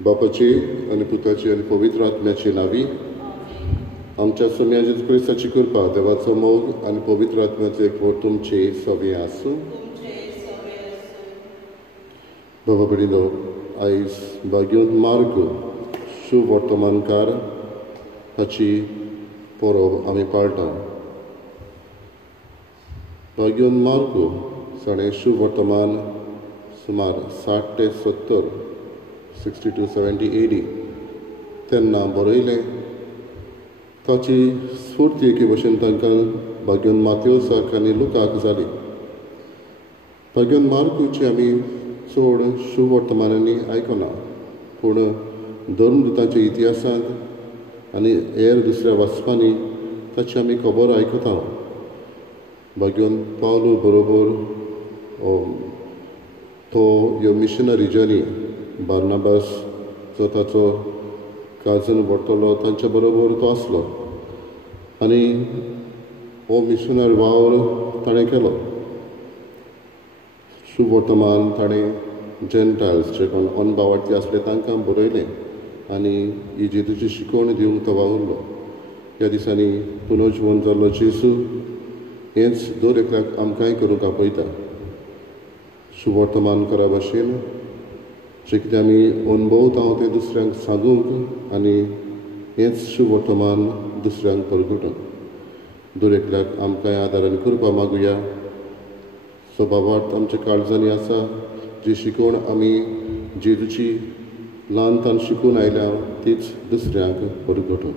बापाची आणि पुताची आणि पवित्र आत्म्याची नावी आमच्या सोम्या जेजू क्रिस्ताची कृपा देवाचो मोग आणि पवित्र आत्म्याचे एकवट तुमचे सगळे आसूं. बाबा भयणीनो, आयज भाग्योन मार्ग शुभ वर्तमानकार हाची परब आमी पाळटा. भाग्योन मार्ग ताणें शुभ वर्तमान सुमार 60 ते 70 60 to 70 AD तेन्ना बरयलें. ताची स्फूर्ती एके भशेन तांकां भाग्योन माथेवसाक आनी लुकाक जाली. भाग्योन मार्कूची आमी चड शुभ वर्तमानांनी आयकना, पूण धर्मदुतांच्या इतिहासांत आनी हेर दुसऱ्या वाचपांनी ताची आमी खबर आयकता. भाग्योन पावलो बरोबर तो ह्यो मिशनरी जर्नी बार्नाबास जो ताचो काजन भरतलो तांच्या बरोबर तो आसलो आनी हो मिशनरी वावर ताणें केलो. शुभ वर्तमान ताणें जेंटायल्स जे कोण अनभावार्थी आसले तांकां बरयलें आनी ही जेजूची शिकवण दिवंक तो वावुरलो. ह्या दिसांनी पुनर्जीवन जाल्लो जेजू हेंच दर एकल्याक आमकांय करूंक आपयता. शुभ वर्तमान करा भाशेन जे कितें आमी अनुभवता तें दुसऱ्यांक सांगूंक आनी हेंच शुभ वर्तमान दुसऱ्यांक परगटूंक. दर एकल्याक आमकांय आदारान कृपा मागुया. स्वभावार्थ आमच्या काळजांनी आसा जी शिकवण आमी जेजूची ल्हानपण शिकून आयल्या तीच दुसऱ्यांक परगटूंक.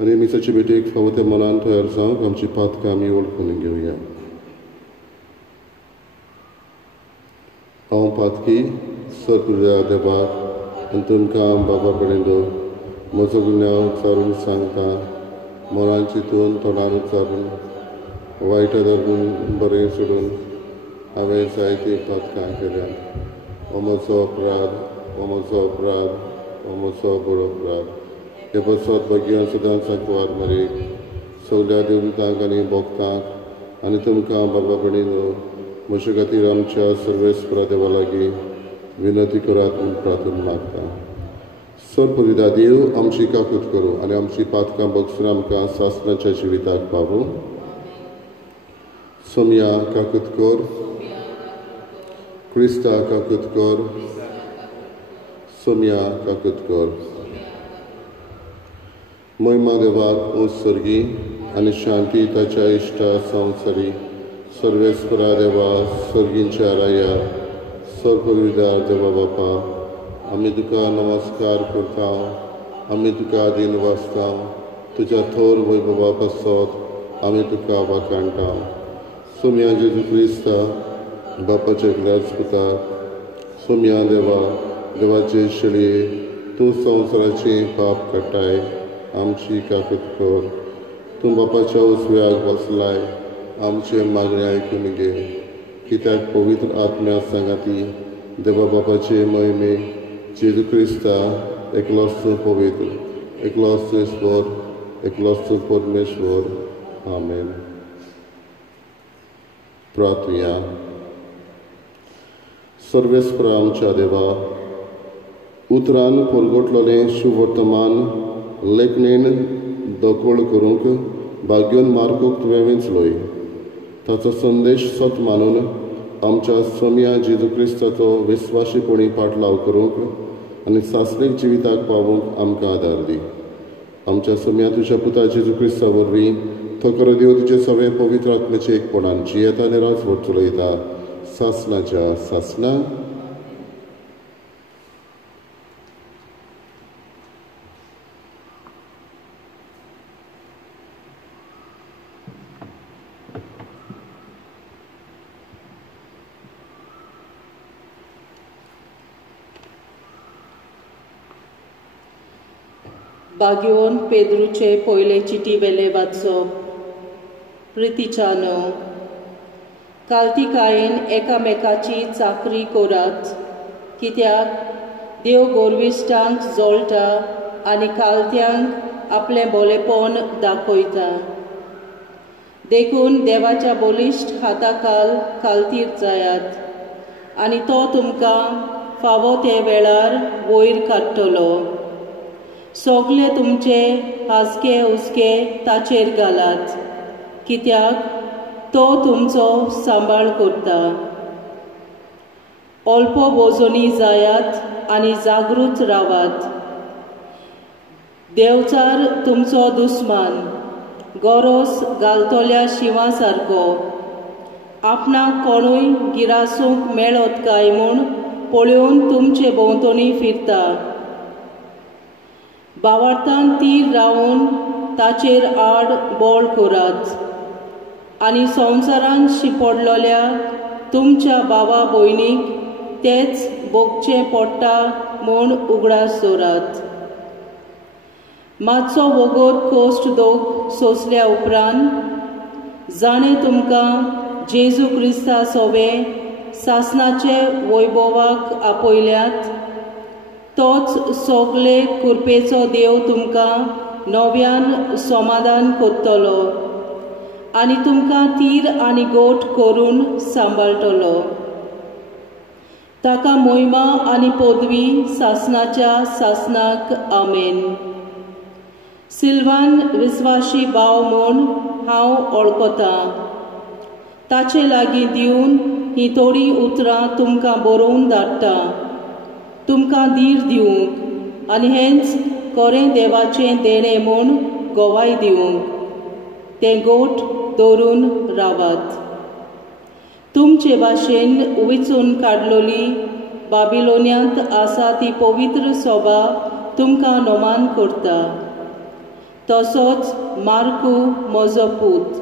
आनी मिसाचे भेटेक फावो ते मनान तयार जावंक आमची पातकां आमी वळखून घेवया. हांव पातकी सर्पुर्या देवाक आनी तुमकां बाबा भयणीनो म्हजो गुन्यांव उच्चारून सांगता. मनान चिंतून तोंडान उच्चारून वायट धरून बरें सोडून हांवें जायतीं पातकां केल्यात. हो म्हजो अपराध, हो म्हजो अपराध, हो म्हजो बरो अपराध. हे बसत भगवान सदांच सांकवार मरेक सगल्या देवतांक आनी भक्तांक आनी तुमकां बाबा भयणीनो म्हजे खातीर आमच्या सर्वेस्परा देवा लागीं विनंती करात म्हूण प्रार्थना मागता. सर्पदिदा देव आमची काकूत करूं आनी आमची पातकां बगसून आमकां सासणाच्या जिविताक पावूं. सोम्या काकूत कर, क्रिस्ता काकूत कर, सोम्या काकूत कर. महिमा देवाक उत्सर्गी आनी शांती ताच्या इश्टा संवसारी सर्वेस्परा देवा सर्गींच्या राया सर्पविदार देवा बापा आमी तुका नमस्कार करता. आमी तुका दिन वाचता. तुज्या थोर वैभवा पासत आमी तुका वाखाणटा. सोम्या जेजू क्रिस्ता बापाचे एकल्याच पुता सोम्या देवा देवाचे शेळये तूं संवसाराची पाप काडटाय आमची काकूत कर. तूं बापाच्या उसव्याक बसलाय आमचे मागणे आयकून घे. कित्याक पवित्र आत्म्या सांगाती देवा बापाचे महिमे जेजू क्रिस्ता एकलोच पवित्र एकलोच ईश्वर एकलोच परमेश्वर. आमेन. प्रार्थया. सर्वेस्परा आमच्या देवा उतरान परगटलेलें शुभ वर्तमान लेखणेन दोखोल करूंक भाग्योन मार्कूक तुवें वेंचलोय. ताचो संदेश सत मानून आमच्या सोम्या जेजू क्रिस्ताचो विस्वाशीपणी पाटलाव करूंक आनी सासणीक जिविताक पावूंक आमकां आदार दी. आमच्या सोम्या तुज्या पुता जेजू क्रिस्ता वरवीं तो करो देव तुजे सगळे पवित्र आत्म्याचे एकपणान जियेता आनी राजवट चलयता सासणाच्या सासणा. बागेवन पेद्रूचे पयले चिटी वेले वाचप. प्रितीच्यानो, काल्तिकायेन एकामेकाची चाकरी करात, कित्याक देव गोरविश्टांक जोळटा आनी कालत्यांक आपलें बोलेपण दाखयता. देखून देवाच्या बलिश्ट हाताखाल काल्तीर जायात आनी तो तुमकां फावो ते वेळार वयर काडटलो. सगळे तुमचे हासके हुस्के ताचेर घालात, कित्याक तो तुमचो सांबाळ करता. अल्प बोजोनी जायात आनी जागृत रावात. देवचार तुमचो दुस्मान, गरोस घालतल्या शिवा सारको. आपणाक कोणूय गिरासूंक मेळत काय म्हूण पळोवन तुमचे भोंवतणी फिरता. भावार्थान तीर रावन ताचेर आड बोळ करात आनी संवसारान शिपडलोल्या तुमच्या भावा भयणीक तेच भोगचें पडटा म्हूण उगडास दवरात. मातसो वगत कोश्ट दोग सोंसल्या उपरांत जाणें तुमकां जेजू क्रिस्ता सोबे सासणाचे वैभवाक आपयल्यात, तोच सगळे कृपेचो देव तुमकां नव्यान समाधान करतलो आनी तुमकां तीर आनी गोठ करून सांबाळटलो. ताका महिमा आनी पदवी सासणाच्या सासणाक आमेन. सिल्वान विस्वाशी भाव म्हूण हांव वळखतां. ताचे लागीं दिवन ही थोडी उतरां तुमकां बरोवन धाडटा, तुमकां धीर दिवंक आनी हेंच खरें देवाचें देणें म्हूण गोवाय दिवंक. तें गोठ दवरून रावात. तुमचे भाशेन वेंचून काडलोली बाबिलोन्यांत आसा ती पवित्र सोबा तुमकां नोमान करता. तसोच मार्कू म्हजो पूत.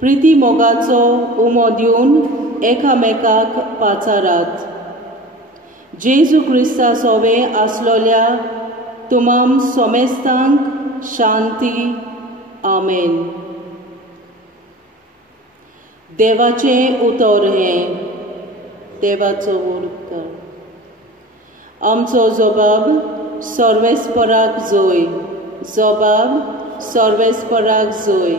प्रिती मोगाचो उमो दिवन एकामेकाक पाचारात. जेजू क्रिस्ता सोबे आसलोल्या तुमाम सोमेस्तांक शांती. आमेन. देवाचें उतर हें. देवाचो उतर. आमचो जबाब सर्वेस्पराक जोय. जबाब सर्वेस्पराक जोय.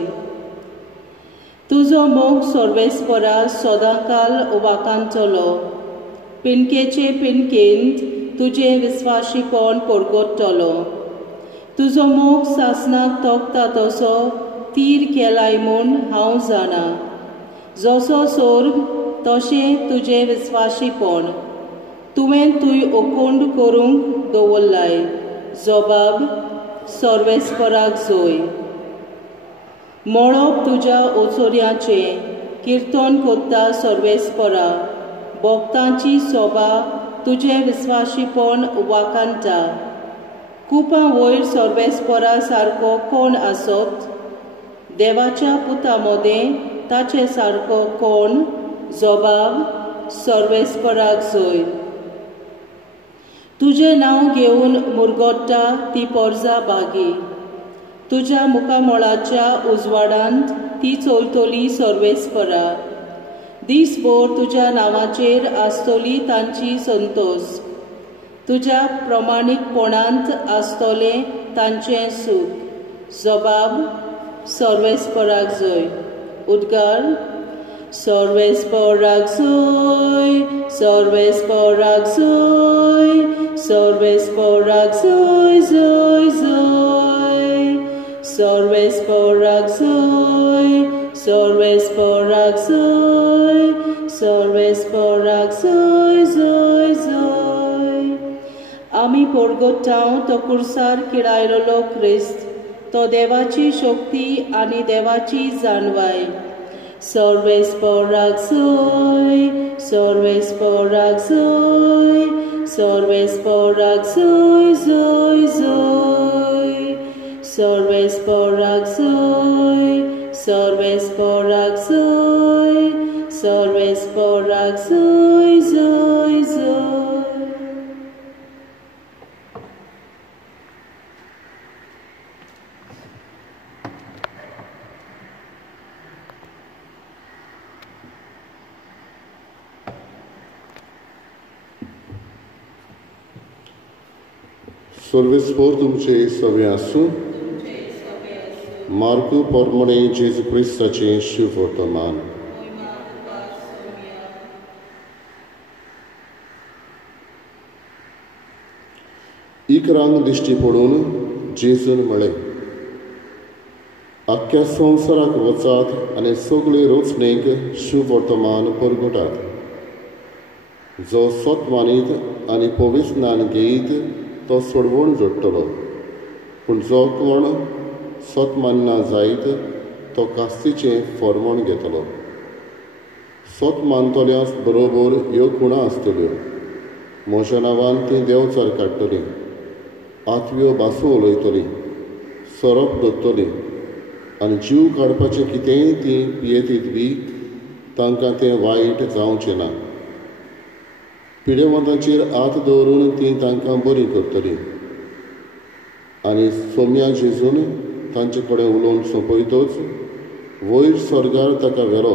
तुजो मोग सर्वेस्परा सदांकाल वाकांतलो. पिणकेचे पिणकेंत तुजें विस्वाशीपण परगटतलो. तुजो मोग सासणाक तोखता तसो तीर केलाय म्हूण हांव जाणा. जसो सोर्ग तशें तुजें विस्वाशीपण तुवें तुय अखंड करूंक दवरलाय. जबाब सर्वेस्पराक जोय. मळब तुज्या ओचोऱ्याचें किर्तन कोत्ता सर्वेस्परा. भक्तांची सोबा तुजें विस्वाशीपण वाकांता. कुपां वयर सर्वेस्परा सारको कोण आसत? देवाच्या पुता मदें ताचे सारको कोण? जबाब सर्वेस्पराक जोय. तुजें नांव घेवन मुरगोडटा ती पोरजा बागी. तुज्या मुखामळाच्या उजवाडांत ती चलतली सर्वेस्परा. दिसभर तुज्या नांवाचेर आसतली तांची संतोश. तुज्या प्रमाणीकपणांत आसतलें तांचें सूख. जबाब सर्वेस्पराक जोय. उद्गार. सर्वेस्पराक जोय, सर्वेस्पराक जोय, सर्वेस्पराक जोय, जोय जोय. सर्वेस्पराक जोय, सर्वेस्पराक जोय, सर्वेस्पराक जोय, जोय जोय. आमी परगटाव तो कुर्सार किडायलोलो क्रिस्त, तो देवाची शक्ती आनी देवाची जाणवाय. सर्वेस्पराक जोय, सर्वेस्पराक जोय, सर्वेस्पराक जोय, जोय जोय. सर्वेस्पराक जोय, सर्वेस्पराक जोय, सर्वेस्पराक जोय, जोय जोय. सर्वेस्पोर तुमचे सवे आसूं मार्कू पोरमोणे जेजू क्रिस्ताचें शुभ वर्तमान. इकरांक दिश्टी पडून जेजून म्हळें, आख्ख्या संवसाराक वचात आनी सगळे रचणेक शुभ वर्तमान परगटात. जो सत मानीत आनी पवित्र ज्ञान घेयत तो सोडवण जोडटलो, पूण जो कोण सत मानना जायत तो कास्तीचें फर्मण घेतलो. सत मानतल्यास बरोबर ह्यो खुणां आसतल्यो. म्हज्या नांवान तीं देंवचार काडटलीं, आत्व्यो भासो उलयतलीं, सोरोप धरतलीं आनी जीव काडपाचें कितेंय तीं पियेतीत बी तांकां तें वायट जावचें ना. पिडेवंतांचेर हात दवरून तीं तांकां बरीं करतलीं. आनी सोम्या जेजून तांचे कडेन उलोवन सोंपयतच वयर स्वर्गार ताका व्हेलो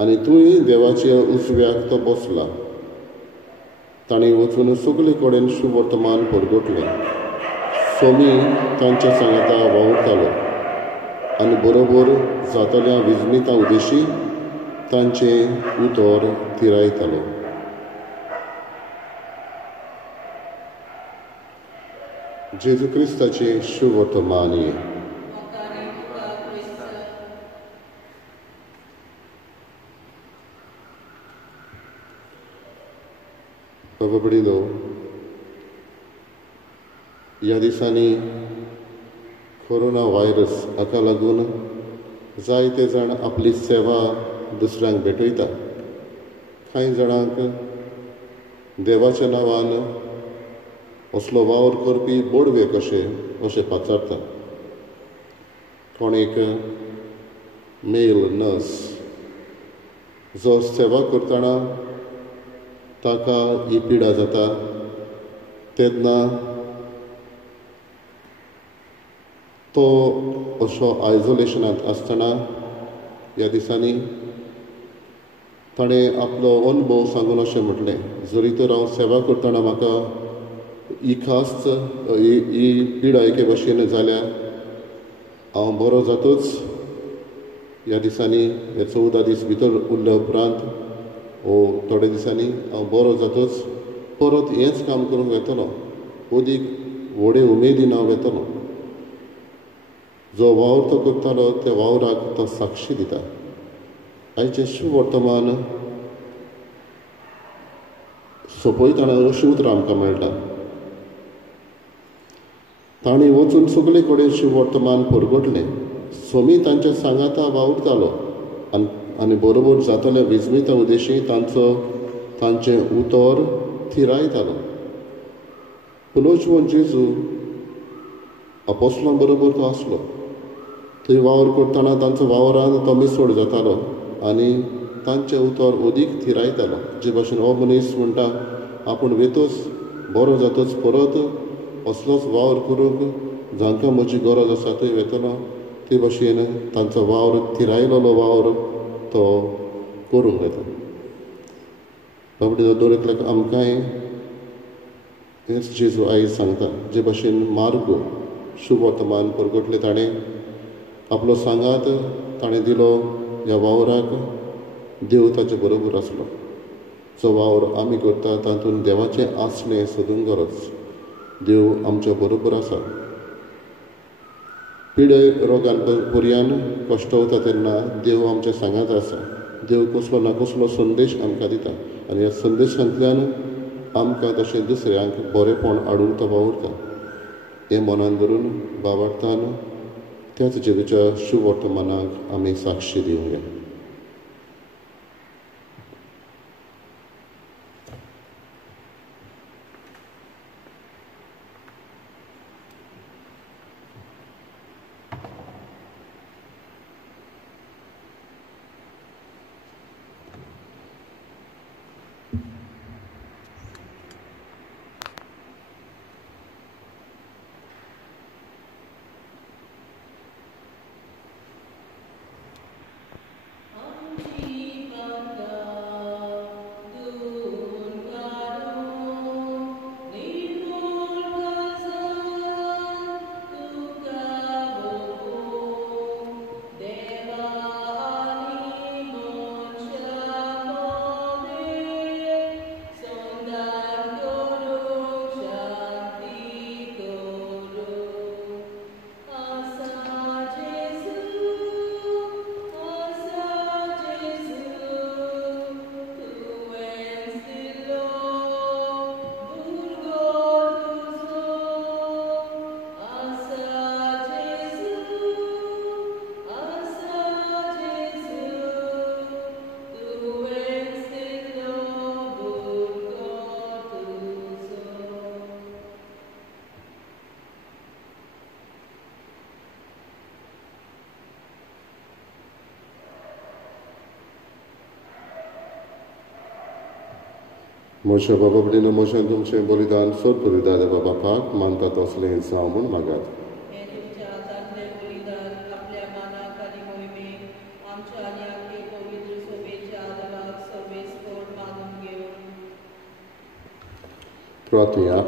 आनी थंय देवाच्या उजव्याक तो बसला. ताणें वचून सगळे कडेन शुभ वर्तमान परगटलें. सोमी तांच्या सांगाता वावुरतालो आनी बरोबर जातल्या विजमितां उदेशी तांचें उतर थिरायतालो. जेजू क्रिस्ताचें शुभ वर्तमान ये. बाबा बडिलो, ह्या दिसांनी कोरोना व्हायरस हाका लागून जायते जाण आपली सेवा दुसऱ्यांक भेटयता. कांय जाणांक देवाच्या नांवान असलो वावर करपी बोडवे अशें पाचारता. कोण एक मेल नर्स जो सेवा करतना ताका ही पिडा जाता तेन्ना तो असो आयसोलेशनांत आसतना ह्या दिसांनी ताणें आपलो अनुभव सांगून अशें म्हटलें, जरी तर हांव सेवा करतना म्हाका ही खास ही पिडा एके भाशेन जाल्या हांव बरो जातच ह्या दिसांनी हे 14 दीस भितर उरल्या उपरांत थोड्या दिसांनी हांव बरो जातच परत हेंच काम करूंक येतलो. अदीक व्हडे उमेदीन हांव येतलो. जो वावर तो करतालो त्या वावराक तो साक्षी दिता. आयचें शुभ वर्तमान सोंपयतना अशीं उतरां आमकां मेळटा. तांणी वचून सगळे कडेन शुभ वर्तमान परगटलें. सोमी तांच्या सांगाता वावुरतालो आनी बरोबर जातल्या विजमिता उदेशी तांचें उतर थिरायतालो. पुलोचवण जेजू अपोस्टलां बरोबर तो आसलो. थंय वावर करतना तांचो वावरान तो मिसवड जातालो आनी तांचें उतर अदीक थिरायतालो. जे भाशेन हो मनीस म्हणटा आपूण वेतोच बरो जातच परत असलोच वावर करूंक जांकां म्हजी गरज आसा थंय वेतलो. ते भाशेन तांचो वावर थिरायलेलो वावर तो करूंक येता. बाबडे दरेकल्याक आमकांय हेंच जेजू आयज सांगता. जे भाशेन मार्गो शुभ वर्तमान परगटलें ताणें आपलो सांगात ताणें दिलो ह्या वावराक. देव ताचे बरोबर आसलो. जो वावर आमी करता तातूंत देवाचें आसणें सोदूंक गरज. देव आमच्या बरोबर आसा. पिडे रोगान पर्यान कश्टवता तेन्ना देव आमच्या सांगात आसा. देव कसलो ना कसलो संदेश आमकां दिता आनी ह्या संदेशांतल्यान आमकां तशें दुसऱ्यांक बरेंपण हाडून तो वावुरता. हें मनान धरून बाबार्थान त्याच जेजूच्या शुभ वर्तमानाक आमी साक्षी दिवंक जाय. मोशा बाबा कडेन मोशान तुमचें बलिदान सोड करूं देवा बापाक मानता तसलें जावं म्हूण मागात. हे तुमच्या आदांतले बलिदान आपल्या मानाक आनी मोहिमेक आमच्या आनी आमचे पवित्र सभेच्या आदाराक सर्वेस्पर मानून घेवन प्रार्थया.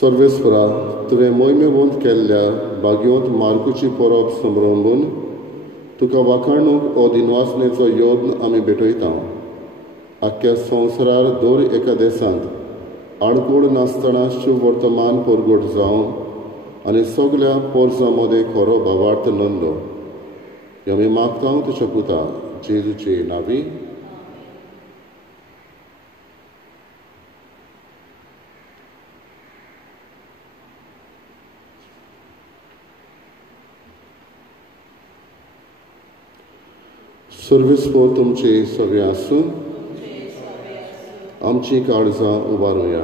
सर्वेस्परा तुवें मोहिमेवंत केल्ल्या बागयोंत मार्कुची परब संभ्रमून तुका वाखाणूक हो दिनवासनेचो यत्न आमी भेटयता. आख्ख्या संवसारार दर एका देशांत आडकोड नासतना शुभ वर्तमान परगट जावं आनी सगळ्या पोरसां मदें खरो भावार्थ नंदो हें आमी मागता तुज्या पुता जेजूचे नांवी. सर्वेस्पर तुमचे सवे आसूं आमची काळजां उबारुया.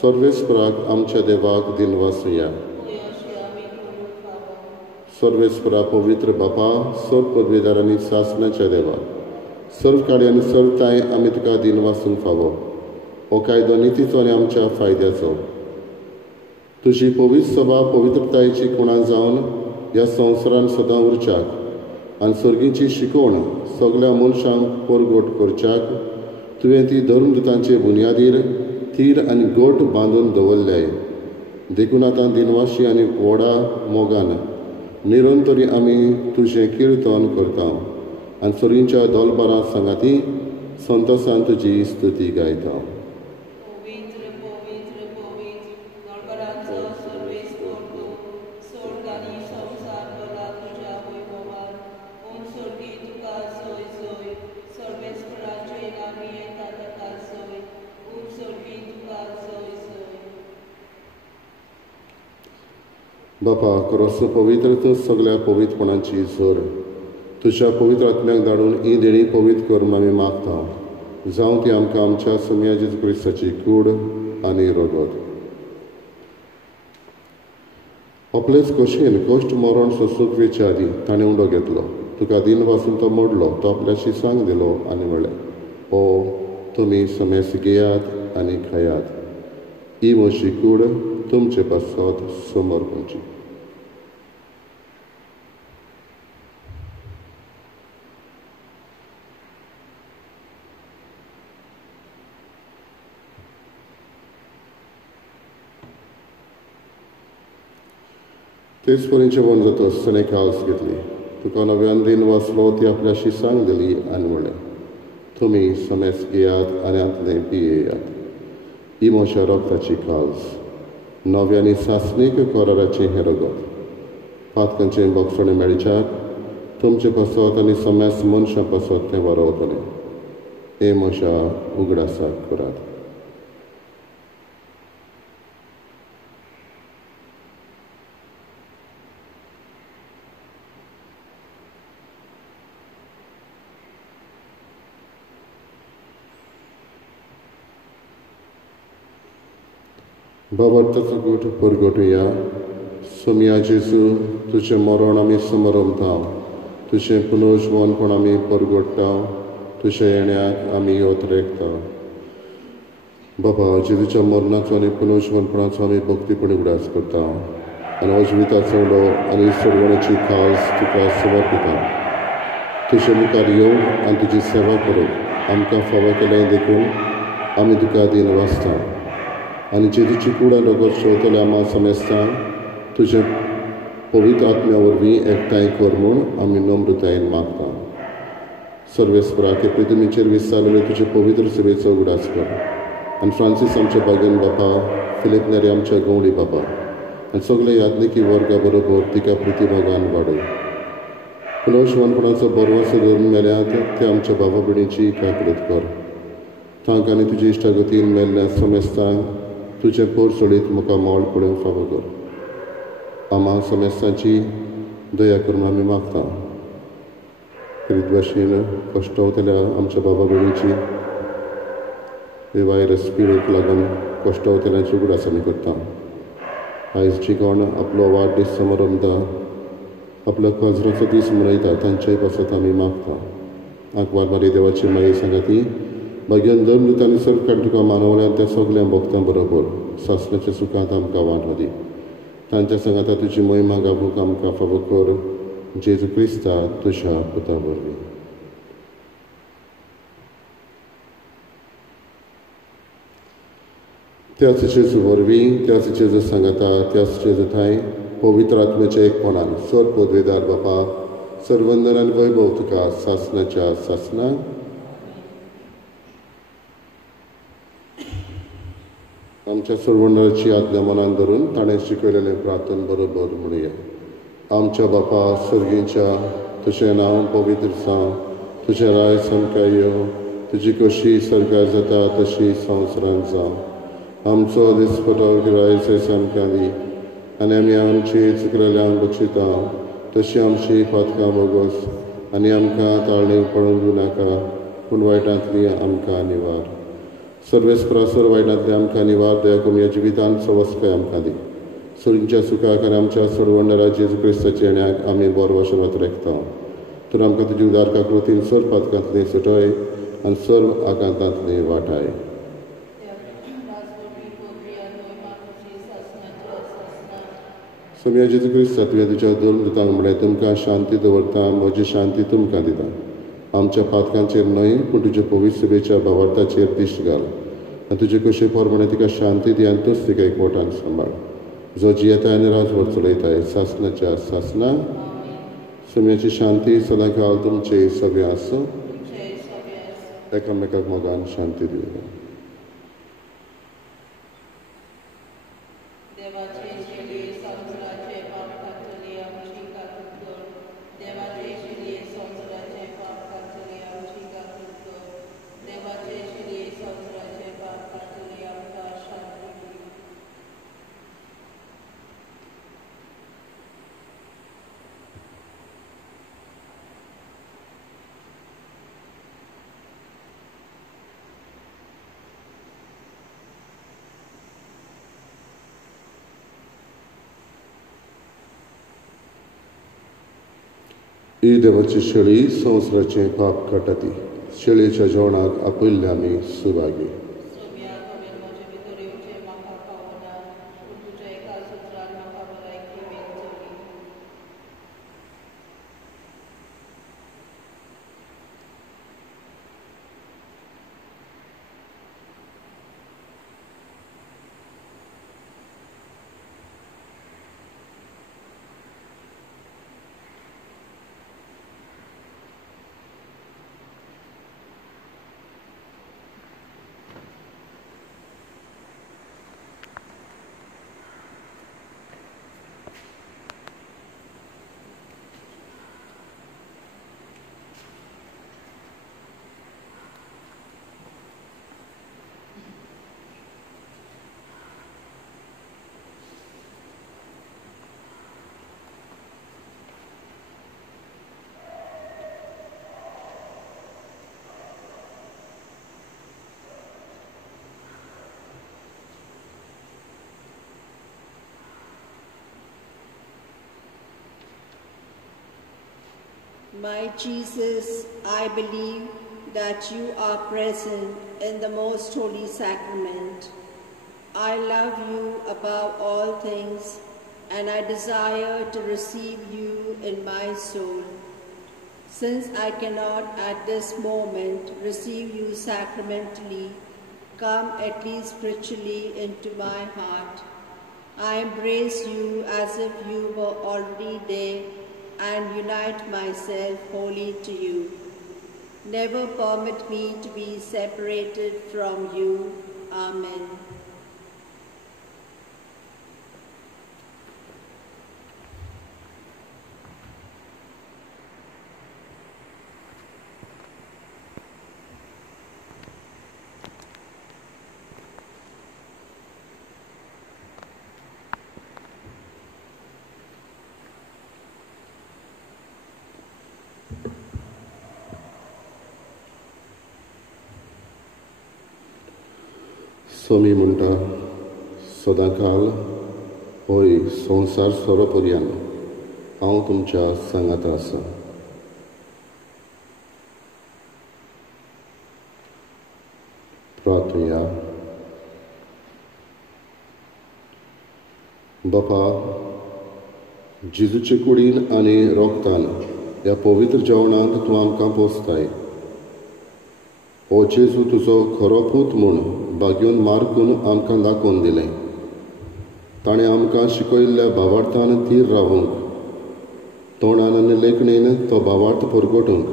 सर्वेस्पराक आमच्या देवाक दिनवासुया. सर्वेस्परा पवित्र बापा सर्व पदवीदारांनी सासणाच्या देवा सर्व काड्यांनी सर्वताय आमी तुका दिनवासूंक फावो. हो कायदो नितीचो आनी आमच्या फायद्याचो. तुजी पवित्र सभा पवित्रतायेची खुणां जावन ह्या संवसारान सदां उरच्याक आनी सर्गीची शिकवण सगळ्या मनशांक परगट करच्याक तुवें ती धर्मदुतांचे बुनयादीर थीर आनी गोट बांदून दवरल्याय. देखून आतां दिनवाशी आनी व्हडा मोगान निरंतरी आमी तुजें किर्तन करता आनी सर्गींच्या दोलबारां सांगाती संतोशान तुजी स्तुती गायता. बापा खरोच पवित्र तूं सगळ्या पवित्रपणांची जोर तुज्या पवित्र आत्म्याक धाडून ही देणी पवित्र करून आमी मागता. जावं ती आमकां आमच्या सुम्या जेजू क्रिस्ताची कूड आनी रगत. आपलेच कशेन कश्ट मरण सोसूंक वेच्या आदी ताणें उंडो घेतलो. तुका दिन वासून तो मोडलो तो आपल्याशी सांग दिलो आनी म्हणलें ओ तुमी समेस घेयात आनी खायात. ही म्हजी कूड तुमचे पासत समोर खंयची. तेच परीचे वन जाता आसतना काल्स घेतली. तुका नव्यान दिन वाचलो ती आपल्याशी सांग दिली आनी म्हणलें तुमी समेस घेयात आनी आतलें पियेयात. ही म्हज्या रगताची काल्स नव्यानी सासणीक कराराचें हें रगत. पातकांचें बक्षणें मेळच्याक तुमचे पासत आनी समेस मनशां पासत तें वारवतलें. हे म्हज्या उगडासाक करात. बाबार्थाचो गोठ परगटुया. सोम्या जेजू तुजें मरण आमी समरमता. तुजें पुनर्जवनपण आमी परगट्टा. तुज्या येण्याक आमी येत रेखता. बाबा जेजूच्या मरणाचो आनी पुनर्जवनपणाचो आमी भक्तीपणी उडास करता आनी अजविताचो उडो आनी सोडवण्याची खास तुका समर्पिता. तुजे मुखार येवंक आनी तुजी सेवा करूंक आमकां फावो केलें देखून आमी तुका दिन वाचता आनी जेजूची कुडा रगत शेवतले आमा समेस्तां तुजे पवित्र आत्म्या वरवीं एकठांय कर म्हूण आमी नम्रतायेन मागता. सर्वेस्पराक पृथ्वीचेर विस्तारलेले तुजे पवित्र सेवेचो उगडास कर आनी फ्रांसीस आमच्या बागेन बापा फिलीप नेरी आमच्या गवळी बापा आनी सगळे यात्रिकी वर्गा बरोबर तिका प्रितीमोगान वाडय. पुनर्जवनपणाचो बरवासो धरून मेल्यात ते आमच्या बाबा भयणीची काकूरत कर. तांकां आनी तुजे इश्टागतीन मेल्ल्या समेस्तांक तुजें पोर सोडीत म्हाका मोल पडूंक फावो कर. आमा समेस्तांची दया करून आमी मागता. खरीत भाशेन कश्टावतल्या आमच्या बाबा भयणीची हे वायरस पिडेक लागून कश्टावतल्यांची उगडास आमी करता. आयज जी कोण आपलो वाडदीस समारंभता आपलो काजराचो दीस मनयता तांच्याय पासत आमी मागता आंकवार मारी देवाची माई सांगाती भाग्यान दोन दुतांनी सर्व काण तुका मानवल्यान त्या सगळ्या भक्तां बरोबर सासणाच्या सुखांत आमकां वांटो दी. तांच्या सांगाता तुजी महिमा गाबूक आमकां फावो कर. जेजू क्रिस्ता तुज्या पुता वरवीं. त्याच जेजू वरवीं, त्याच जेजू सांगाता, त्याच जेजू थंय पवित्र आत्म्याच्या एकपणान सर पदवेदार बापा सर्वंदन आनी वैभव तुका सासणाच्या सासणाक आमच्या सर्वंडाची आज्ञा मनान धरून ताणें शिकयलेलें प्रार्थन बरोबर म्हणुया. आमच्या बापा सर्गीच्या तुजें नांव पवित्र जावं, तुजें राय सामकें येवं, तुजी कशी सरकार जाता तशी संवसारांत जावं. आमचो दिसपटो गिरायचे सामकें दी आनी आमी आमची चुकलेल्यांक बक्षिता तशी आमची पातकां बोगोस आनी आमकां ताळणेक पडूंक दिवनाका पूण वायटांतली आमकां निवार. सर्वेस्परासर वायटांतली आमकां निवार दया करून ह्या जिवितांत सवस्काय आमकां दी. सुरींच्या सुखाक आनी आमच्या सर्वंडरा जेजू क्रिस्ताच्या येण्याक आमी बरो आशिर्वाद रेखता. तर आमकां तुजी उदार काकृतीन सर्व पातकांतली सुटय आनी सर्व आकांतांतली वाटाय. सोम्या जेजू क्रिस्ता तुवें तुज्या दोन दुतांक म्हळें तुमकां शांती दवरता, म्हजी शांती तुमकां दिता. आमच्या पातकांचेर न्हय पूण तुज्या पवित्र सभेच्या भावार्थाचेर दिश्ट घाल आनी तुजे कशे प्रमाणे तिका शांती दी आनी तूंच तिका एकवटान सांबाळ. जो जियेताय आनी राजवट चलयताय सासणाच्या सासणाक. सोम्याची शांती सदां काळ तुमचे सगळे आसूं. एकामेकाक मोगान शांती दिवं. ही देवाची शेळी संवसाराचें पाप काडटा. शेळयेच्या जेवणाक आपयल्ले आमी Subhagi. My Jesus, I believe that you are present in the most holy sacrament. I love you above all things, and I desire to receive you in my soul. Since I cannot at this moment receive you sacramentally, come at least spiritually into my heart. I embrace you as if you were already there and unite myself wholly to you. Never permit me to be separated from you. Amen. Somi म्हणटा सदांकाल होय संवसार सोरोपर्यंत हांव तुमच्या सांगात आसा. बापा, जेजूचे कुडीन आनी रोगतान ह्या पवित्र जेवणांत तूं आमकां पोसताय. हो जेजू तुजो खरो पूत म्हूण बागेवन मारकून आमकां दाखोवन दिलें. ताणें आमकां शिकयल्ल्या भावार्थान थीर रावूंक, तोंडान आनी लेखणेन तो भावार्थ परगटूंक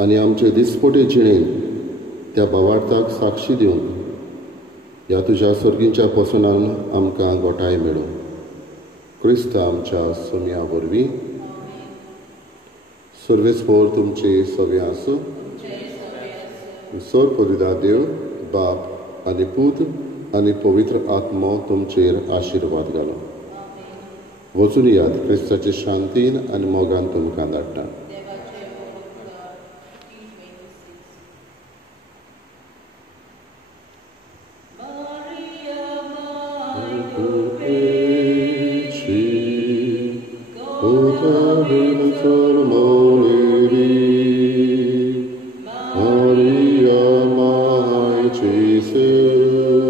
आनी आमचे दिसपटे जिणेन त्या भावार्थाक साक्षी दिवंक ह्या तुज्या सर्गीच्या पसनान आमकां गोठाय मेळूं. क्रिस्त आमच्या सोम्या वरवीं सर्वेस्पोर तुमचे सवे आसूं. सर पविदा देव, बाप आनी पूत आनी पवित्र आत्मो तुमचेर आशिर्वाद घालो. वचून यात क्रिस्ताचे शांतीन आनी मोगान तुमकां धाडटा. Maria, my Jesus.